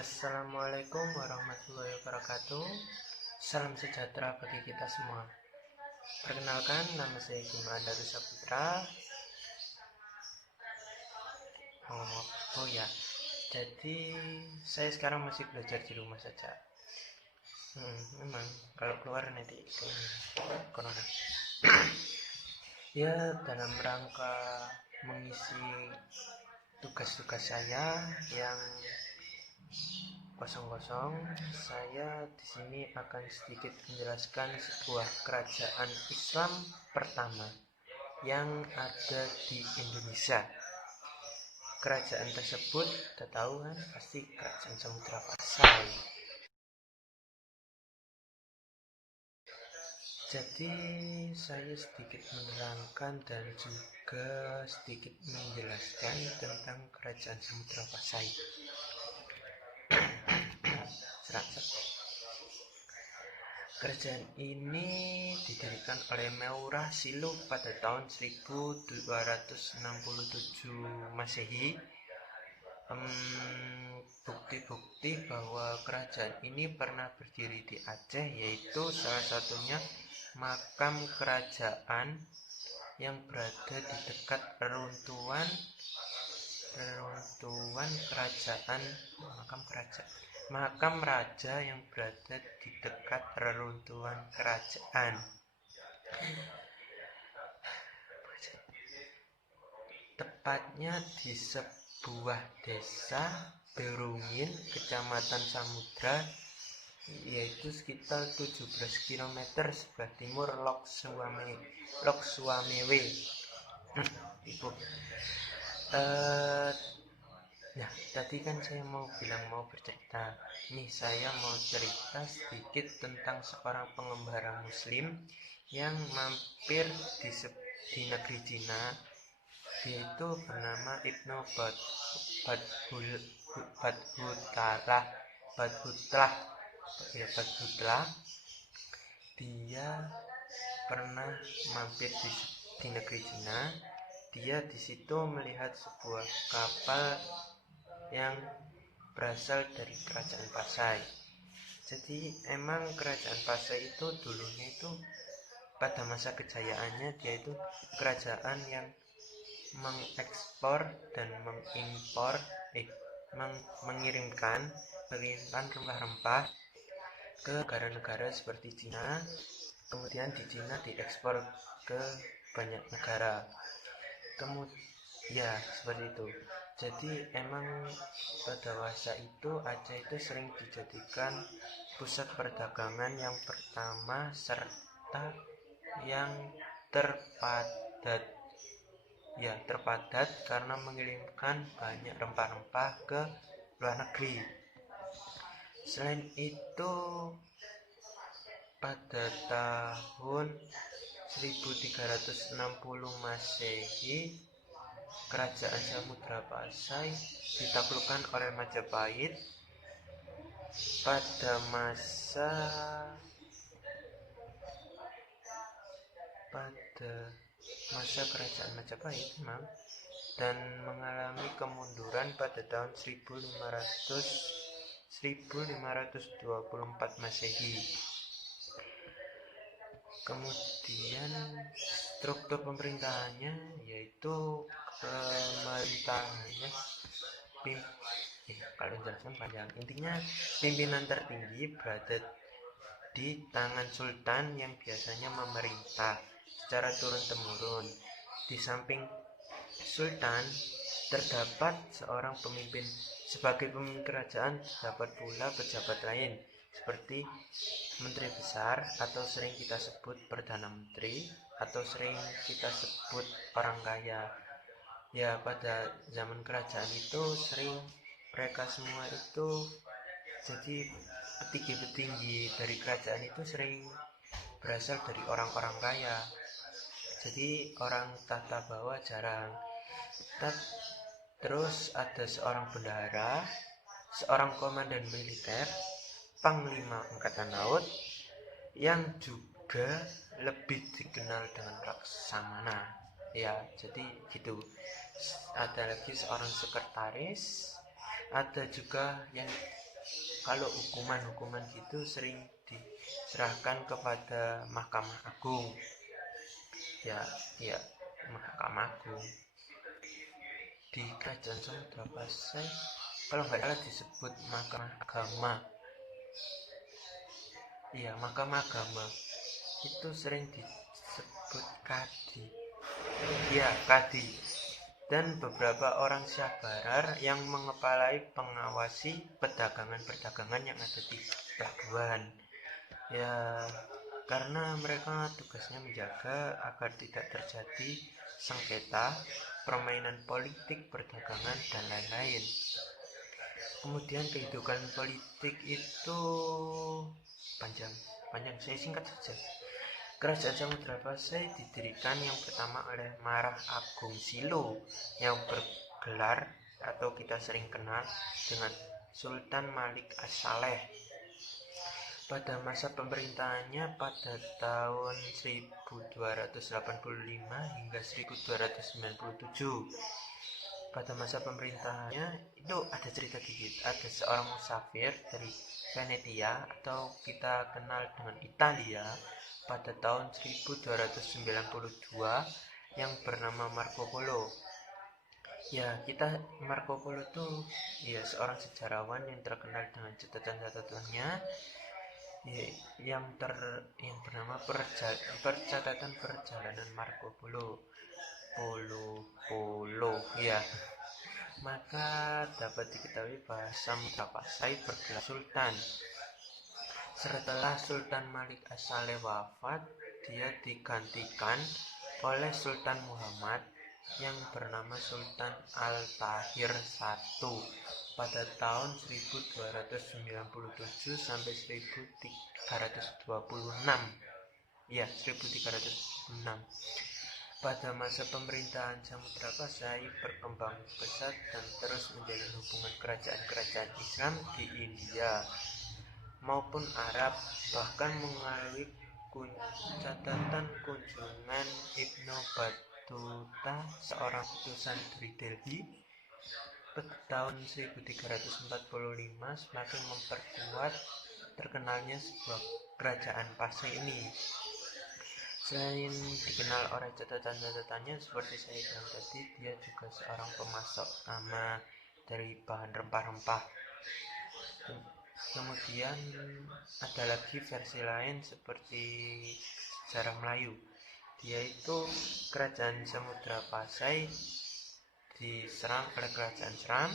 Assalamualaikum warahmatullahi wabarakatuh. Salam sejahtera bagi kita semua. Perkenalkan, nama saya Gima Andaru Saputra. Oh ya, jadi saya sekarang masih belajar di rumah saja. Memang kalau keluar nanti corona. Ya, dalam rangka mengisi tugas-tugas saya yang kosong-kosong, saya di sini akan sedikit menjelaskan sebuah kerajaan Islam pertama yang ada di Indonesia. Kerajaan tersebut, kita tahu kan, pasti Kerajaan Samudra Pasai. Jadi saya sedikit menerangkan dan juga sedikit menjelaskan tentang Kerajaan Samudra Pasai. Kerajaan ini didirikan oleh Meurah Siluh pada tahun 1267 Masehi. Bukti-bukti bahwa kerajaan ini pernah berdiri di Aceh, yaitu salah satunya makam kerajaan yang berada di dekat reruntuhan kerajaan, makam raja yang berada di dekat reruntuhan kerajaan. Tepatnya di sebuah desa Berungin, Kecamatan Samudra, yaitu sekitar 17 km sebelah timur Lok Suamewe. Nah, tadi kan saya mau bercerita. Nih, saya mau cerita sedikit tentang seorang pengembara muslim yang mampir di negeri Cina. Dia itu bernama Ibnu Batutlah. Dia pernah mampir di negeri Cina. Dia di situ melihat sebuah kapal yang berasal dari Kerajaan Pasai. Jadi emang Kerajaan Pasai itu dulunya itu pada masa kejayaannya dia itu kerajaan yang mengekspor dan mengirimkan rempah-rempah ke negara-negara seperti Cina. Kemudian di Cina diekspor ke banyak negara. Seperti itu. Jadi emang pada masa itu Aceh itu sering dijadikan pusat perdagangan yang pertama serta yang terpadat karena mengirimkan banyak rempah-rempah ke luar negeri. Selain itu, pada tahun 1360 Masehi, Kerajaan Samudra Pasai ditaklukkan oleh Majapahit. Pada masa Kerajaan Majapahit dan mengalami kemunduran pada tahun 1524 Masehi. Kemudian struktur pemerintahannya yaitu kalau jelaskan panjang. Intinya pimpinan tertinggi berada di tangan sultan yang biasanya memerintah secara turun-temurun. Di samping sultan terdapat seorang pemimpin. Sebagai pemimpin kerajaan terdapat pula pejabat lain seperti menteri besar atau sering kita sebut perdana menteri atau sering kita sebut orang kaya. Ya, pada zaman kerajaan itu sering mereka semua itu jadi petinggi-petinggi dari kerajaan itu sering berasal dari orang-orang kaya. Jadi orang tahta bawah jarang. Terus ada seorang bendahara, seorang komandan militer, panglima angkatan laut yang juga lebih dikenal dengan Laksamana. Ya, jadi gitu. Ada lagi seorang sekretaris, ada juga yang kalau hukuman gitu sering diserahkan kepada Mahkamah Agung. Ya, Mahkamah Agung. Di Kerajaan Samudra Pasai kalau nggak salah disebut Mahkamah Agama. Iya, Mahkamah Agama itu sering disebut kadi. Iya, kadi. Dan beberapa orang sabarar yang mengepalai pengawasi perdagangan yang ada di pelabuhan. Ya, karena mereka tugasnya menjaga agar tidak terjadi sengketa, permainan politik, perdagangan, dan lain-lain. Kemudian kehidupan politik itu panjang, saya singkat saja. Kerajaan Samudra Pasai didirikan yang pertama oleh Marah Agung Silo yang bergelar atau kita sering kenal dengan Sultan Malik As-Saleh. Pada masa pemerintahannya pada tahun 1285 hingga 1297. Pada masa pemerintahannya itu ada cerita dikit. Ada seorang musafir dari Venetia atau kita kenal dengan Italia pada tahun 1292 yang bernama Marco Polo. Ya, Marco Polo itu ya seorang sejarawan yang terkenal dengan catatan-catatannya yang bernama Percatatan Perjalanan Marco Polo. Ya. Maka dapat diketahui bahwa Samudra Pasai bergelar sultan. Setelah Sultan Malik As-Saleh wafat, dia digantikan oleh Sultan Muhammad yang bernama Sultan Al-Tahir I pada tahun 1297 sampai 1326. Ya, 1326. Pada masa pemerintahan Samudra Pasai berkembang pesat dan terus menjalin hubungan kerajaan-kerajaan Islam di India maupun Arab, bahkan melalui catatan kunjungan Ibnu Battuta, seorang utusan dari Delhi pada tahun 1345 semakin memperkuat terkenalnya sebuah kerajaan Pasai ini. Selain dikenal oleh catatan-catatannya seperti saya bilang tadi, dia juga seorang pemasok utama dari bahan rempah-rempah. Kemudian ada lagi versi lain seperti sejarah Melayu. Dia itu kerajaan Samudra Pasai diserang oleh kerajaan Siam.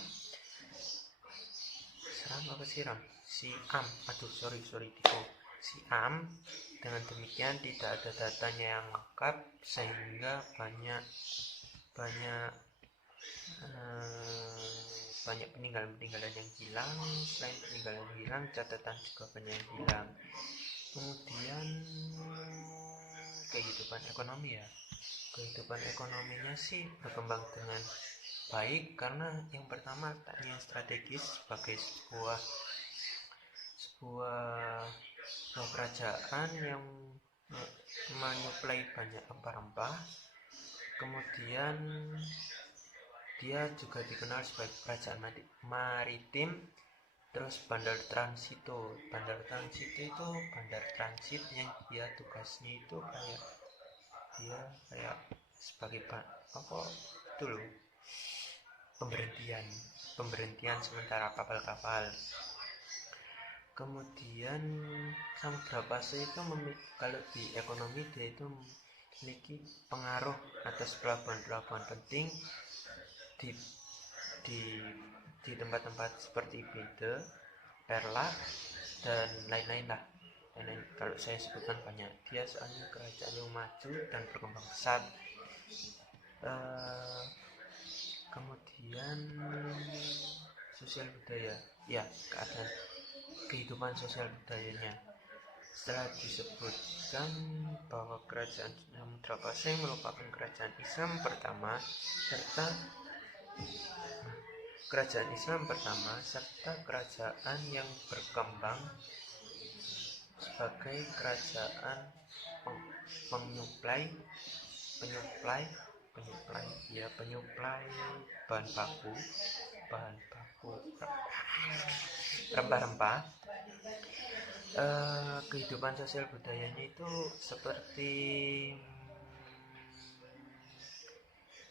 Siam. Dengan demikian tidak ada datanya yang lengkap sehingga banyak peninggalan yang hilang. Selain peninggalan hilang, catatan juga banyak yang hilang. Kemudian kehidupan ekonominya sih berkembang dengan baik karena yang pertama letaknya strategis sebagai sebuah kerajaan yang menyuplai banyak rempah-rempah. Kemudian dia juga dikenal sebagai kerajaan maritim. Terus bandar transit itu bandar transit yang dia tugasnya itu kayak sebagai pemberhentian sementara kapal-kapal. Kemudian Samudra Pasai itu kalau di ekonomi dia itu memiliki pengaruh atas pelabuhan-pelabuhan penting di tempat-tempat seperti Bede, Perla, dan lain-lain lah. Kalau saya sebutkan banyak. Dia soalnya kerajaan yang maju dan berkembang pesat. Kemudian sosial budaya, ya keadaan kehidupan sosial budayanya. Setelah disebutkan bahwa kerajaan Samudra Pasai merupakan kerajaan Islam pertama serta kerajaan yang berkembang sebagai kerajaan penyuplai bahan baku rempah-rempah. Kehidupan sosial budayanya itu seperti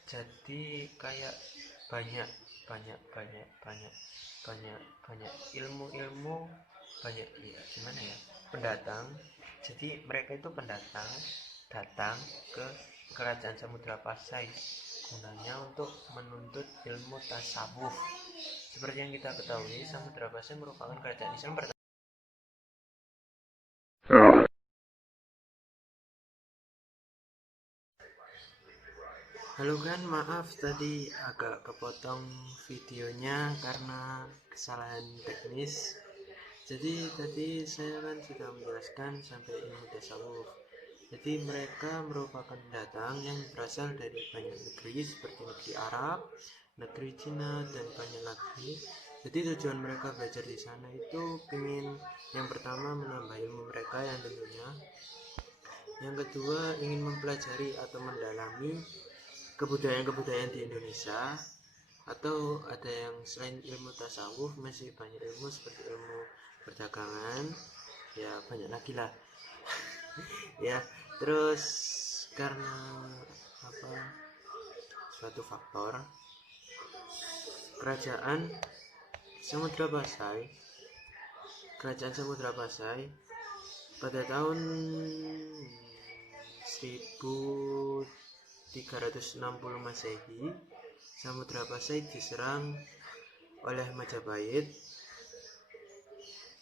jadi kayak banyak banyak banyak banyak banyak banyak ilmu-ilmu, banyak ya gimana ya, pendatang. Jadi mereka itu pendatang datang ke kerajaan Samudra Pasai gunanya untuk menuntut ilmu tasawuf. Seperti yang kita ketahui, Samudra Pasai merupakan kerajaan Islam pertama. Halo kan, maaf tadi agak kepotong videonya karena kesalahan teknis. Jadi tadi saya kan sudah menjelaskan sampai ilmu tasawuf. Jadi mereka merupakan pendatang yang berasal dari banyak negeri seperti negeri Arab, negeri Cina, dan banyak lagi. Jadi tujuan mereka belajar di sana itu ingin yang pertama menambah ilmu mereka yang tentunya. Yang kedua ingin mempelajari atau mendalami kebudayaan-kebudayaan di Indonesia, atau ada yang selain ilmu tasawuf masih banyak ilmu seperti ilmu perdagangan, ya banyak lagi lah. Ya, terus karena suatu faktor kerajaan Samudra Pasai pada tahun 1360 Masehi, Samudra Pasai diserang oleh Majapahit,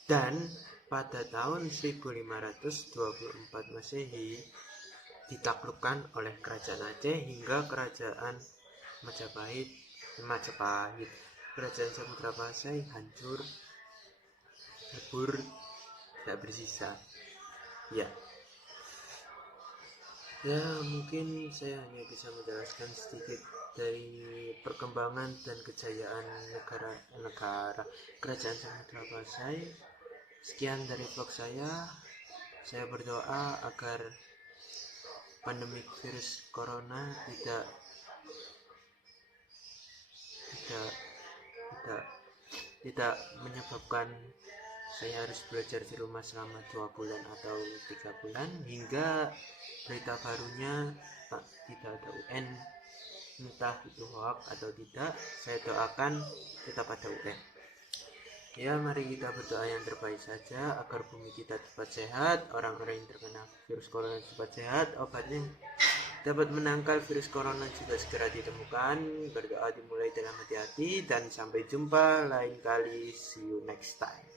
dan pada tahun 1524 Masehi ditaklukkan oleh kerajaan Aceh hingga kerajaan Majapahit. Kerajaan Samudra Pasai hancur, lebur, tidak bersisa. Ya, mungkin saya hanya bisa menjelaskan sedikit dari perkembangan dan kejayaan negara kerajaan Samudra Pasai. Sekian dari vlog saya. Saya berdoa agar pandemi virus corona tidak menyebabkan saya harus belajar di rumah selama 2 bulan atau 3 bulan, hingga berita barunya tidak ada UN, entah itu hoax atau tidak. Saya doakan tetap ada UN. Ya, mari kita berdoa yang terbaik saja agar bumi kita cepat sehat, orang-orang yang terkena virus corona cepat sehat, obatnya dapat menangkal virus corona juga segera ditemukan. Berdoa dimulai dalam hati-hati, dan sampai jumpa lain kali. See you next time.